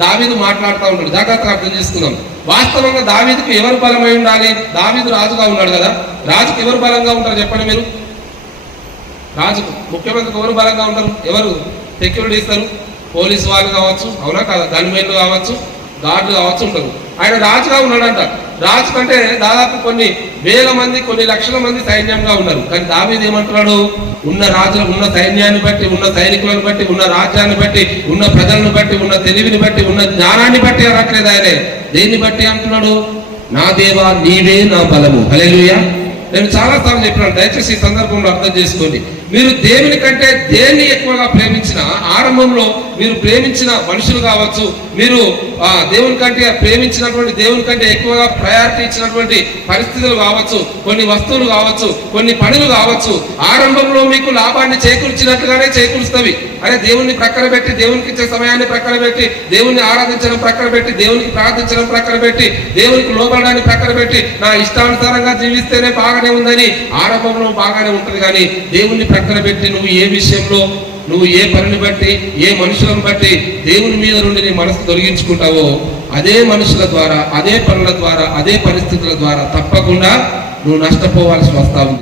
దావీదు మాట్లాడుతూ ఉంటాడు జాగ్రత్తగా అర్థం చేసుకుందాం. వాస్తవంగా దావీదుకు ఎవరు బలమై ఉండాలి? దావీదు రాజుగా ఉన్నాడు కదా. రాజుకు ఎవరు బలంగా ఉంటారు చెప్పండి మీరు? రాజుకు. ముఖ్యమంత్రికి ఎవరు బలంగా ఉంటారు? ఎవరు? సెక్యూరిటీ ఇస్తారు. పోలీసు వాళ్ళు కావచ్చు అవునా కదా? గన్మెన్లు కావచ్చు గార్డులు కావచ్చు ఉంటారు. ఆయన రాజుగా ఉన్నాడంట. రాజు దాదాపు కొన్ని వేల మంది కొన్ని లక్షల మంది సైన్యంగా ఉన్నారు. కానీ దావీది ఏమంటున్నాడు? ఉన్న రాజులు ఉన్న సైన్యాన్ని బట్టి ఉన్న సైనికులను బట్టి ఉన్న రాజ్యాన్ని బట్టి ఉన్న ప్రజలను బట్టి ఉన్న తెలివిని బట్టి ఉన్న జ్ఞానాన్ని బట్టి అనట్లేదు ఆయనే? దేన్ని బట్టి అంటున్నాడు? నా దేవా నీవే నా బలము. హల్లెలూయా. నేను చాలా సార్లు చెప్పినాను దయచేసి ఈ సందర్భంలో అర్థం చేసుకోండి. మీరు దేవుని కంటే దేన్ని ఎక్కువగా ప్రేమించిన ఆరంభంలో మీరు ప్రేమించిన మనుషులు కావచ్చు మీరు ఆ దేవుని కంటే ప్రేమించినటువంటి దేవుని కంటే ఎక్కువగా ప్రయారిటీ ఇచ్చినటువంటి పరిస్థితులు కావచ్చు కొన్ని వస్తువులు కావచ్చు కొన్ని పనులు కావచ్చు ఆరంభంలో మీకు లాభాన్ని చేకూర్చినట్లుగానే చేకూరుస్తవి. అరే దేవుణ్ణి ప్రక్కన పెట్టి దేవునికి ఇచ్చే సమయాన్ని ప్రక్కన పెట్టి దేవుణ్ణి ఆరాధించడం ప్రక్కన పెట్టి దేవునికి ప్రార్థించడం ప్రక్కన పెట్టి దేవునికి లోబడడానికి ప్రక్కన పెట్టి నా ఇష్టానుసారంగా జీవిస్తేనే బాగా బాగానే ఉందని ఆరంభంలో బాగానే ఉంటుంది కానీ దేవుణ్ణి ప్రక్కన పెట్టి నువ్వు ఏ విషయంలో నువ్వు ఏ పనిని బట్టి ఏ మనుషులను బట్టి దేవుని మీద నుండి నీ మనసు తొలగించుకుంటావో అదే మనుషుల ద్వారా అదే పనుల ద్వారా అదే పరిస్థితుల ద్వారా తప్పకుండా నువ్వు నష్టపోవాల్సి వస్తావు